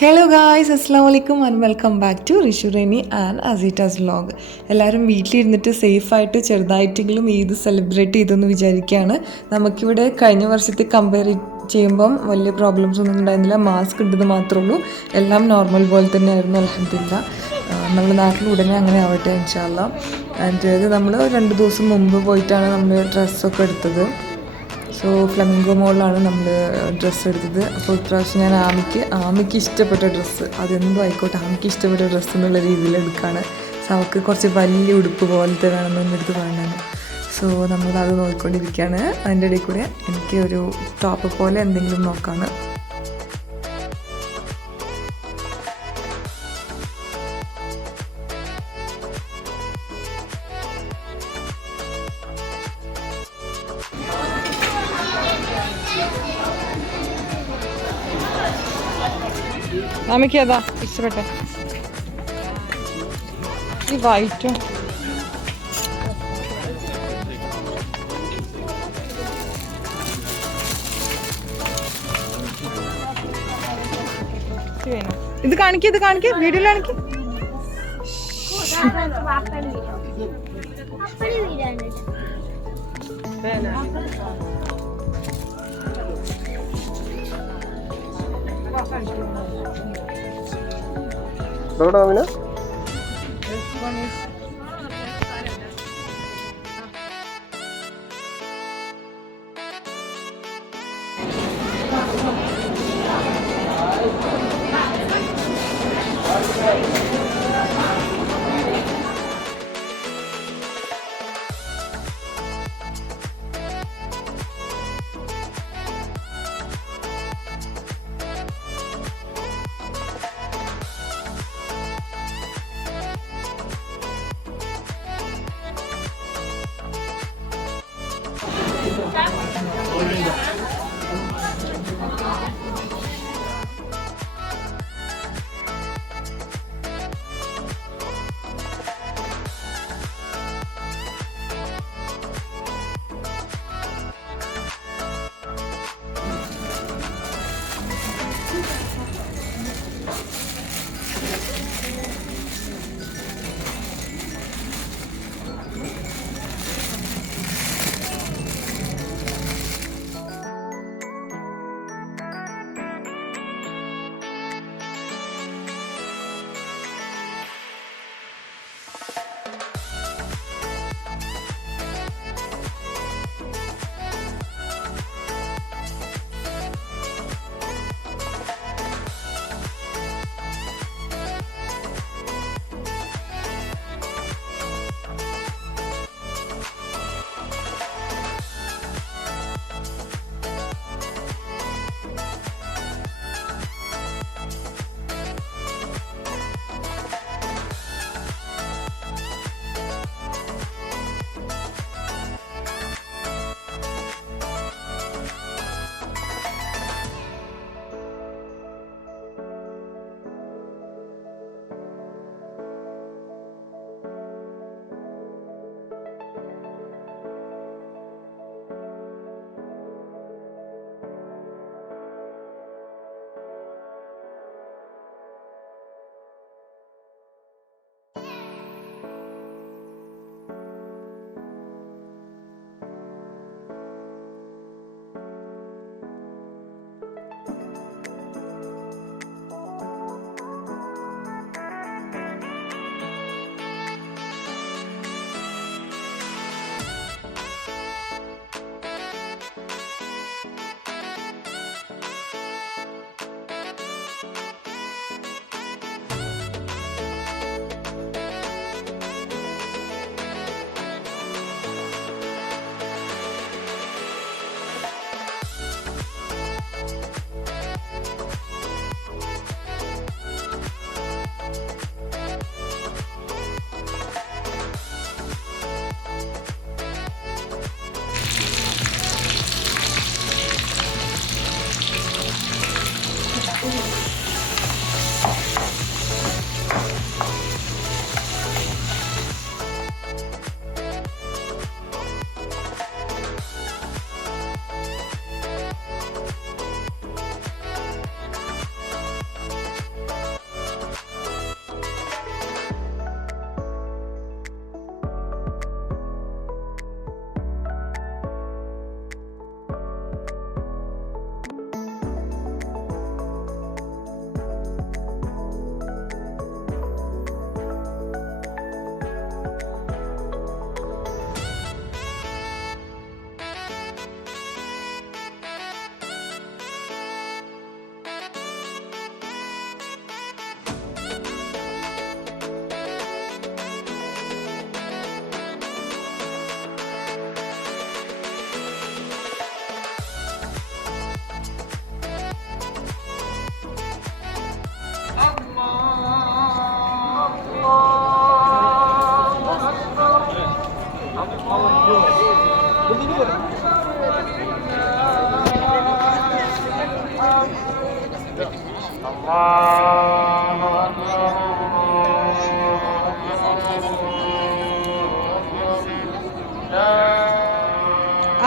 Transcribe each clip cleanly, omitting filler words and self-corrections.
Hello guys, അസ്സാം വലൈക്കും and welcome back to Rishureni and അസീറ്റാസ് വ്ലോഗ്. എല്ലാവരും വീട്ടിലിരുന്നിട്ട് സേഫായിട്ട് ചെറുതായിട്ടെങ്കിലും ഈദ് സെലിബ്രേറ്റ് ചെയ്തെന്ന് വിചാരിക്കുകയാണ്. നമുക്കിവിടെ കഴിഞ്ഞ വർഷത്തെ കമ്പയർ ചെയ്യുമ്പം വലിയ പ്രോബ്ലംസ് ഒന്നും ഉണ്ടായിരുന്നില്ല. മാസ്ക് ഉണ്ടെന്ന് മാത്രമേ ഉള്ളൂ. എല്ലാം നോർമൽ പോലെ തന്നെയായിരുന്നു. അൽഹംദുലില്ലാ. നമ്മുടെ നാട്ടിൽ ഉടനെ അങ്ങനെ ആവട്ടെ ഇൻഷാ അല്ലാ. ഇത് നമ്മൾ 2 ദിവസം മുമ്പ് പോയിട്ടാണ് നമ്മൾ ഡ്രസ്സൊക്കെ എടുത്തത്. സോ ഫ്ലമിംഗോ മോളിലാണ് നമ്മൾ ഡ്രസ്സ് എടുത്തത്. അപ്പോൾ ഇപ്രാവശ്യം ഞാൻ ആമിക്ക് ഇഷ്ടപ്പെട്ട ഡ്രസ്സ്, അതെന്തും ആയിക്കോട്ടെ, ആമിക്ക് ഇഷ്ടപ്പെട്ട ഡ്രസ്സ് എന്നുള്ള രീതിയിൽ എടുക്കുകയാണ്. സോ അവൾക്ക് കുറച്ച് വലിയ ഉടുപ്പ് പോലത്തെ വേണമെന്ന് എൻ്റെ അടുത്ത് പറഞ്ഞാണ്. സോ നമ്മളത് നോക്കിക്കൊണ്ടിരിക്കുകയാണ്. അതിൻ്റെ ഇടയിൽ കൂടെ എനിക്ക് ഒരു ടോപ്പ് പോലെ എന്തെങ്കിലും നോക്കാണ്. ആമിക്ക് ഏതാ ഇഷ്ടപ്പെട്ടെ? ഈ വൈറ്റും ഇത് കാണിക്ക വീഡിയോയിൽ കാണിക്ക.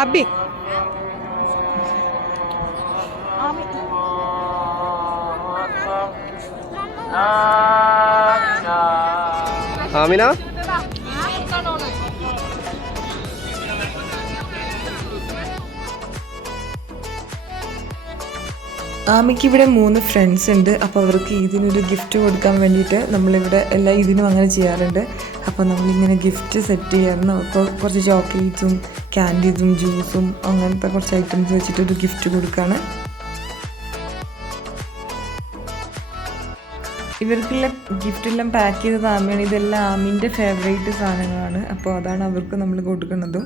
Abi. ആമിന ആമിക്ക് ഇവിടെ 3 ഫ്രണ്ട്സ് ഉണ്ട്. അപ്പോൾ അവർക്ക് ഇതിനൊരു ഗിഫ്റ്റ് കൊടുക്കാൻ വേണ്ടിയിട്ട് നമ്മളിവിടെ എല്ലാ ഇതിനും അങ്ങനെ ചെയ്യാറുണ്ട്. അപ്പോൾ നമ്മളിങ്ങനെ ഗിഫ്റ്റ് സെറ്റ് ചെയ്യാറുണ്ട്. അപ്പോൾ കുറച്ച് ചോക്ലേറ്റ്സും ക്യാൻഡീസും ജ്യൂസും അങ്ങനത്തെ കുറച്ച് ഐറ്റംസ് വെച്ചിട്ടൊരു ഗിഫ്റ്റ് കൊടുക്കുകയാണ്. ഇവർക്കുള്ള ഗിഫ്റ്റെല്ലാം പാക്ക് ചെയ്തത് ആമിയാണ്. ഇതെല്ലാം ആമിൻ്റെ ഫേവറേറ്റ് സാധനങ്ങളാണ്. അപ്പോൾ അതാണ് അവർക്ക് നമ്മൾ കൊടുക്കുന്നതും.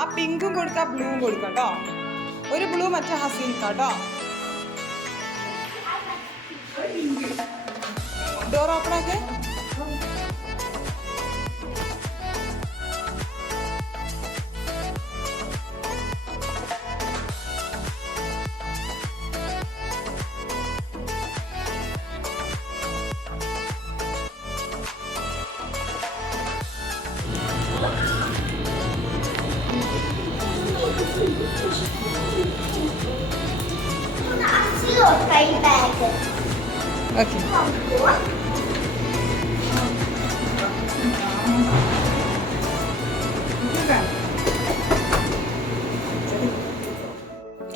ആ പിങ്കും കൊടുക്കാം ബ്ലൂവും കൊടുക്കാം കേട്ടോ. ഒരു ബ്ലൂ മറ്റേ ഹസീൽക്കാട്ടോ. ഡോർ ഓപ്പൺ ആക്കേ. ഓക്കെ.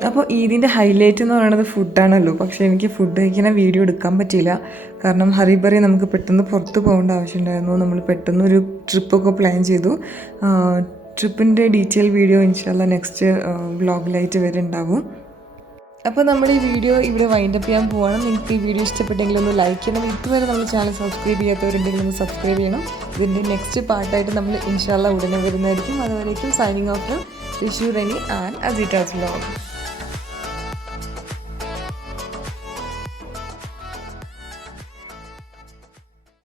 അപ്പോൾ ഈദിൻ്റെ ഹൈലൈറ്റ് എന്ന് പറയുന്നത് ഫുഡാണല്ലോ. പക്ഷേ എനിക്ക് ഫുഡ് കഴിക്കുന്ന വീഡിയോ എടുക്കാൻ പറ്റിയില്ല. കാരണം ഹറിബറി നമുക്ക് പെട്ടെന്ന് പുറത്ത് പോകേണ്ട ആവശ്യമുണ്ടായിരുന്നു. നമ്മൾ പെട്ടെന്നൊരു ട്രിപ്പൊക്കെ പ്ലാൻ ചെയ്തു. ട്രിപ്പിൻ്റെ ഡീറ്റെയിൽ വീഡിയോ ഇൻഷാല്ല നെക്സ്റ്റ് വ്ളോഗിലായിട്ട് വരുന്നുണ്ടാവും. അപ്പോൾ നമ്മൾ ഈ വീഡിയോ ഇവിടെ വൈൻഡപ്പ് ചെയ്യാൻ പോവാണ്. നിങ്ങൾക്ക് ഈ വീഡിയോ ഇഷ്ടപ്പെട്ടെങ്കിൽ ഒന്ന് ലൈക്ക് ചെയ്യണം. ഇതുവരെ നമ്മൾ ചാനൽ സബ്സ്ക്രൈബ് ചെയ്യാത്തവരുണ്ടെങ്കിൽ ഒന്ന് സബ്സ്ക്രൈബ് ചെയ്യണം. ഇതിൻ്റെ നെക്സ്റ്റ് പാർട്ടായിട്ട് നമ്മൾ ഇൻഷാല്ല ഉടനെ വരുന്നതായിരിക്കും. അതുവരേക്കും signing off from Rishureni and അസീറ്റാസ് വ്ളോഗ്.